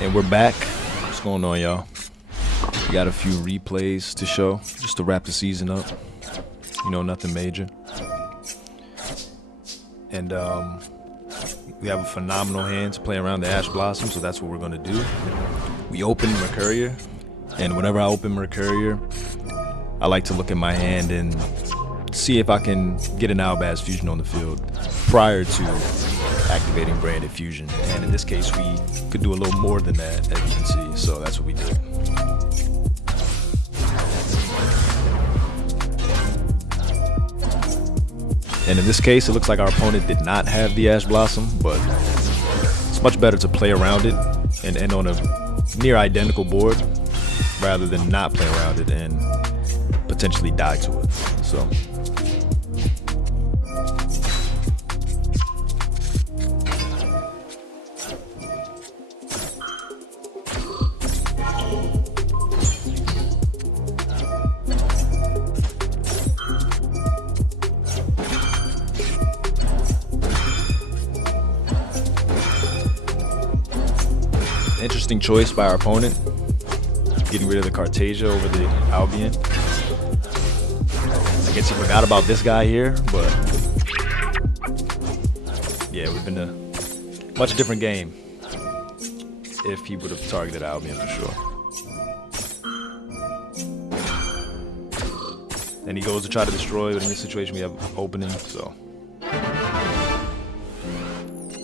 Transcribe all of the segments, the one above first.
And we're back. What's going on, y'all? We got a few replays to show, just to wrap the season up. You know, nothing major. And we have a phenomenal hand to play around the Ash Blossom, so that's what we're gonna do. We open Mercurier, and whenever I open Mercurier, I like to look at my hand and see if I can get an Albaz Fusion on the field prior to activating Branded Fusion. And in this case, we could do a little more than that, as you can see, so that's what we did. And in this case, it looks like our opponent did not have the Ash Blossom, but it's much better to play around it and end on a near identical board rather than not play around it and potentially die to it. So interesting choice by our opponent, getting rid of the Cartasia over the Albion. I guess he forgot about this guy here, but yeah, it would have been a much different game if he would have targeted Albion for sure. And he goes to try to destroy, but in this situation we have opening, so.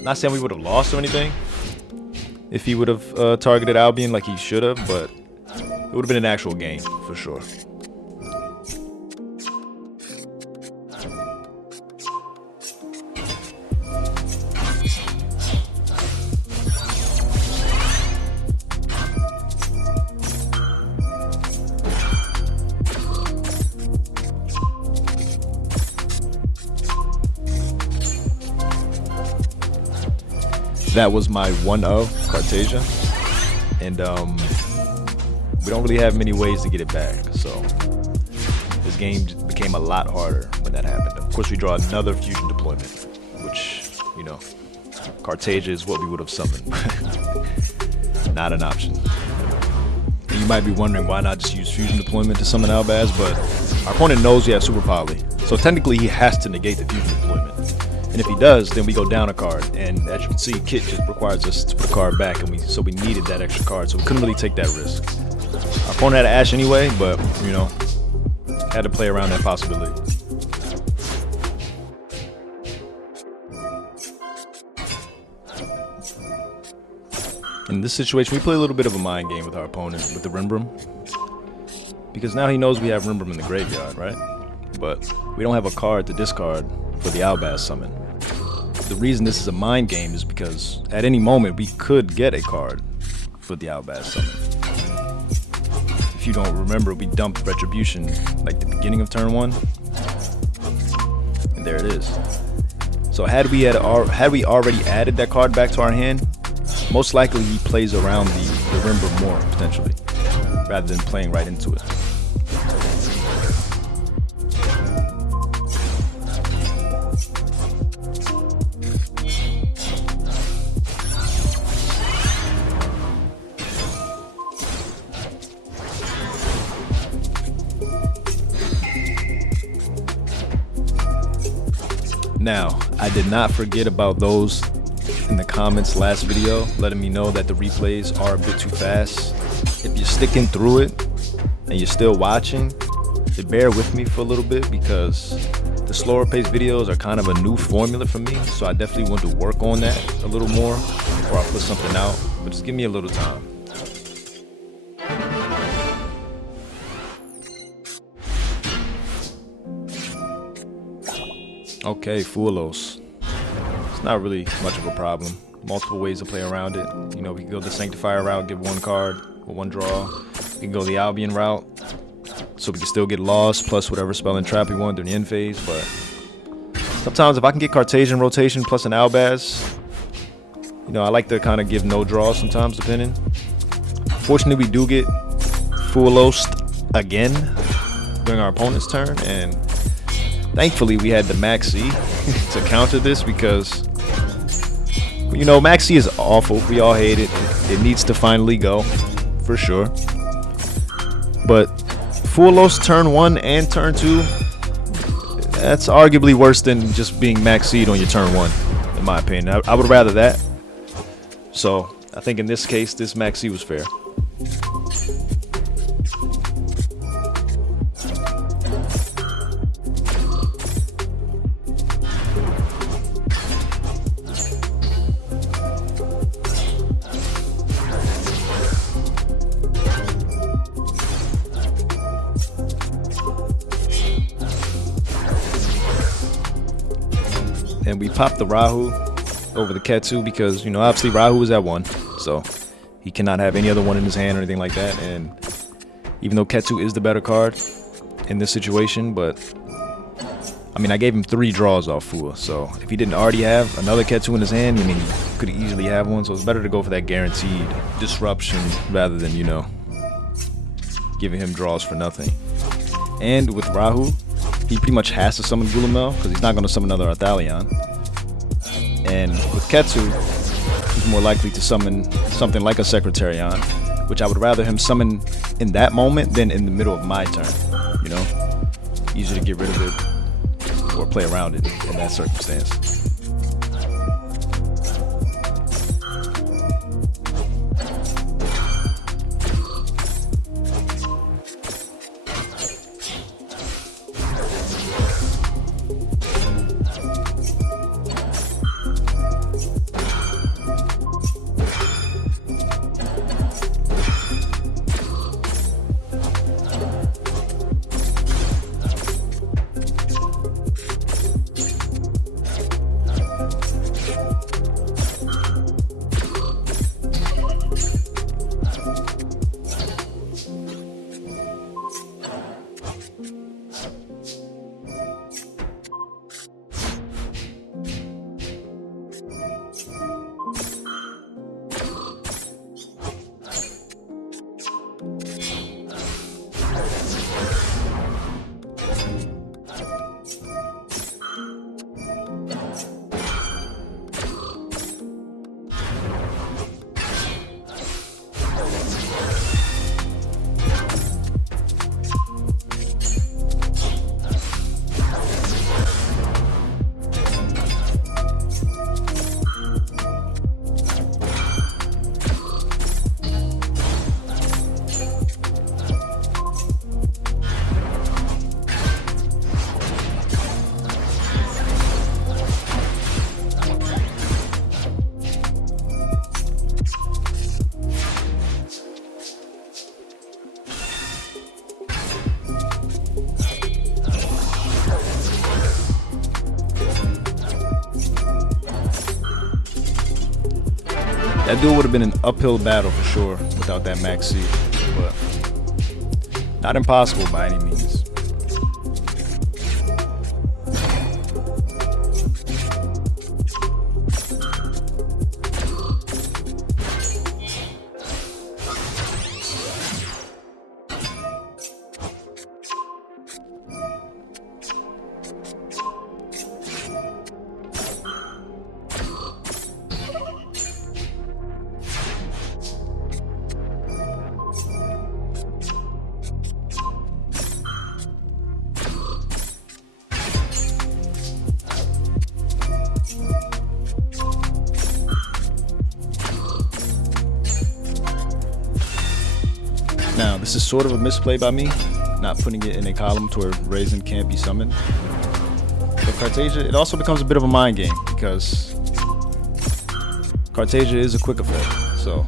Not saying we would have lost or anything if he would have targeted Albion like he should have, but it would have been an actual game for sure. That was my 1-0 Cartasia, and we don't really have many ways to get it back, so this game became a lot harder when that happened. Of course, we draw another fusion deployment, which, you know, Cartasia is what we would have summoned. Not an option. And you might be wondering why not just use fusion deployment to summon Albaz, but our opponent knows we have Super Poly, so technically he has to negate the fusion deployment. And if he does, then we go down a card. And as you can see, Kit just requires us to put a card back, and so we needed that extra card, so we couldn't really take that risk. Our opponent had Ash anyway, but, you know, had to play around that possibility. In this situation, we play a little bit of a mind game with our opponent with the Rimbram, because now he knows we have Rimbram in the graveyard, right? But we don't have a card to discard for the Albaz summon. The reason this is a mind game is because at any moment we could get a card for the Albaz summon. If you don't remember, we dumped Retribution like the beginning of turn 1, and there it is. So had we already added that card back to our hand, most likely he plays around the Rimbram more potentially, rather than playing right into it. Now, I did not forget about those in the comments last video, letting me know that the replays are a bit too fast. If you're sticking through it and you're still watching, then bear with me for a little bit, because the slower paced videos are kind of a new formula for me, so I definitely want to work on that a little more before I put something out, but just give me a little time. Okay, Fulos. It's not really much of a problem. Multiple ways to play around it. You know, we can go the Sanctifier route, give one card or one draw. We can go the Albion route, so we can still get Lost plus whatever spell and trap we want during the end phase. But sometimes if I can get Cartesian rotation plus an Albaz, you know, I like to kind of give no draws sometimes, depending. Fortunately, we do get Fulos again during our opponent's turn, and thankfully we had the Maxi to counter this, because You know, Maxi is awful. We all hate it. It needs to finally go, for sure. But Fulos turn 1 and turn 2, that's arguably worse than just being Maxi'd on your turn 1, in my opinion. I would rather that. So I think in this case, this Maxi was fair. And we popped the Rahu over the Ketu because, you know, obviously Rahu is at 1, so he cannot have any other one in his hand or anything like that. And even though Ketu is the better card in this situation, but I mean, I gave him 3 draws off Fua, so if he didn't already have another Ketu in his hand, I mean, he could easily have one. So it's better to go for that guaranteed disruption rather than, you know, giving him draws for nothing. And with Rahu, he pretty much has to summon Gulamel because he's not going to summon another Arthalion. And with Ketu, he's more likely to summon something like a Secretarion, which I would rather him summon in that moment than in the middle of my turn. You know, easier to get rid of it or play around it in that circumstance. That duel would have been an uphill battle for sure without that Maxi, but not impossible by any means. Now, this is sort of a misplay by me, not putting it in a column to where Raisin can't be summoned. But Cartagia, it also becomes a bit of a mind game because Cartagia is a quick effect. So,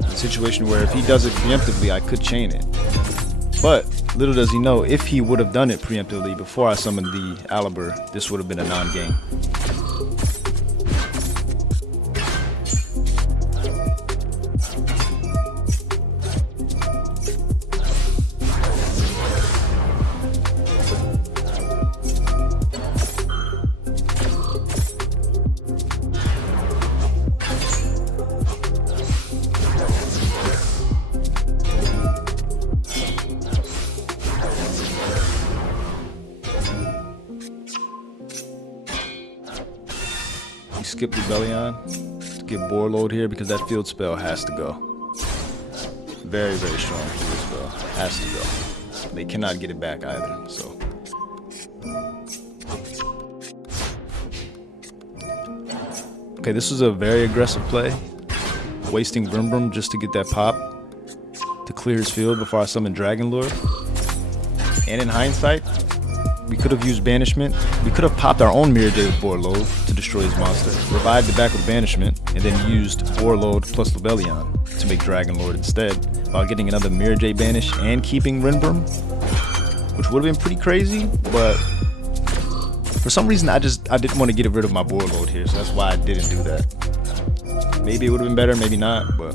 a situation where if he does it preemptively, I could chain it. But little does he know, if he would have done it preemptively before I summoned the Alibur, this would have been a non-game. skip Rebellion to get board load here because that field spell has to go. Very, very strong field spell. Has to go. They cannot get it back either, so. Okay, this is a very aggressive play. Wasting Brim Brim just to get that pop to clear his field before I summon Dragon Lord. And in hindsight, we could have used Banishment. We could have popped our own Mirror J with board load to destroy his monster, revived it back with Banishment, and then used board load plus Rebellion to make Dragon Lord instead, while getting another Mirror J banish and keeping Rinbrim, which would have been pretty crazy, but for some reason I didn't want to get rid of my board load here, so that's why I didn't do that. Maybe it would have been better, maybe not, but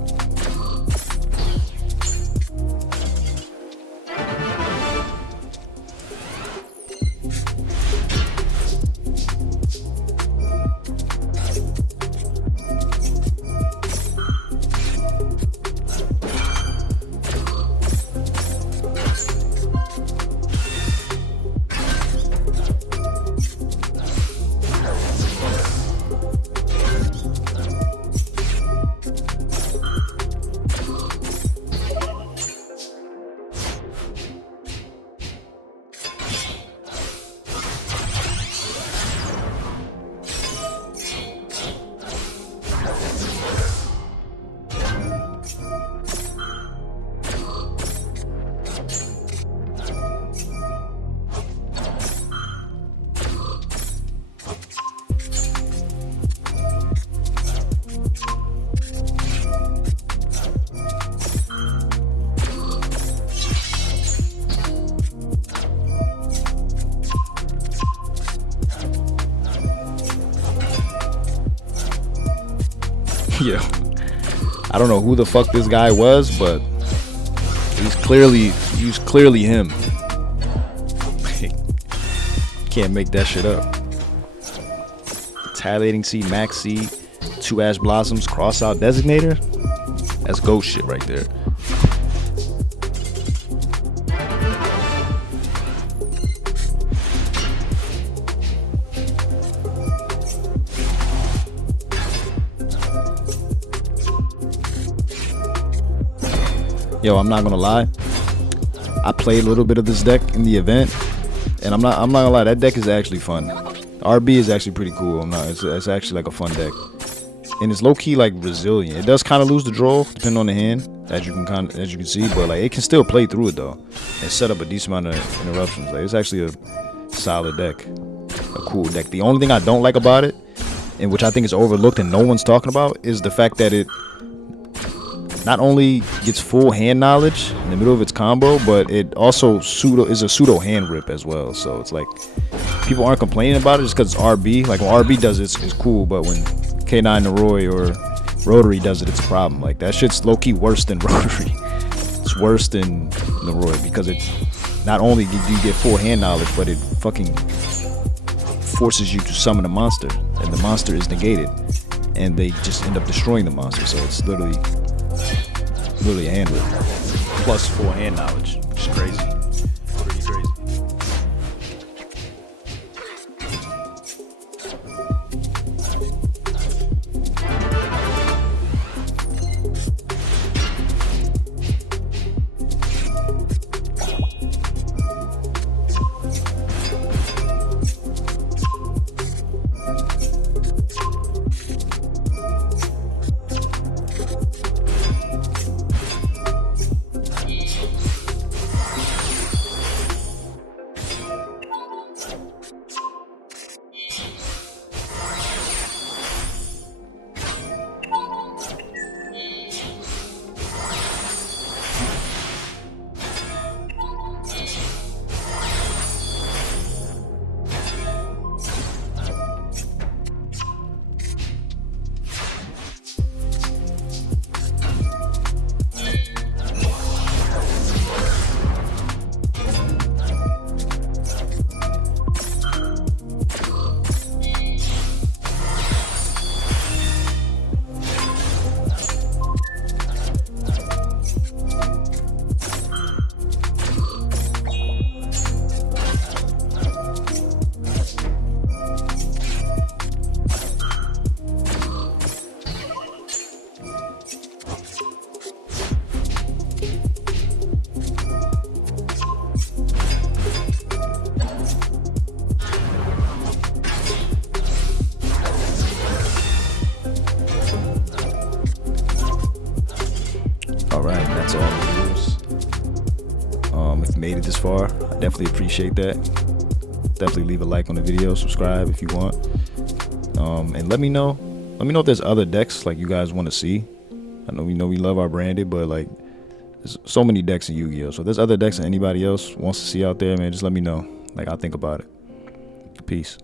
yeah, I don't know who the fuck this guy was, but he's clearly him. Can't make that shit up. Retaliating Seed, Max Seed, 2 Ash Blossoms, cross out Designator. That's ghost shit right there. Yo, I'm not gonna lie. I played a little bit of this deck in the event, and I'm not gonna lie. That deck is actually fun. RB is actually pretty cool. It's actually like a fun deck, and it's low key like resilient. It does kind of lose the draw depending on the hand, as you can see, but like it can still play through it though, and set up a decent amount of interruptions. Like it's actually a solid deck, a cool deck. The only thing I don't like about it, and which I think is overlooked and no one's talking about, is the fact that it not only gets full hand knowledge in the middle of its combo, but it also is a pseudo hand rip as well. So it's like people aren't complaining about it just because it's RB. Like when RB does it, it's cool, but when K9 Naroi or Rotary does it, it's a problem. Like that shit's low key worse than Rotary. It's worse than Naroi because it not only do you get full hand knowledge, but it fucking forces you to summon a monster, and the monster is negated, and they just end up destroying the monster. So it's literally a hand rip plus full hand knowledge, which is crazy. Pretty crazy. made it this far. I definitely appreciate that. Definitely leave a like on the video, subscribe if you want, and let me know if there's other decks like you guys want to see. I know we love our branded, but like there's so many decks in Yu-Gi-Oh. So if there's other decks that anybody else wants to see out there, man, just let me know. Like, I'll think about it. Peace.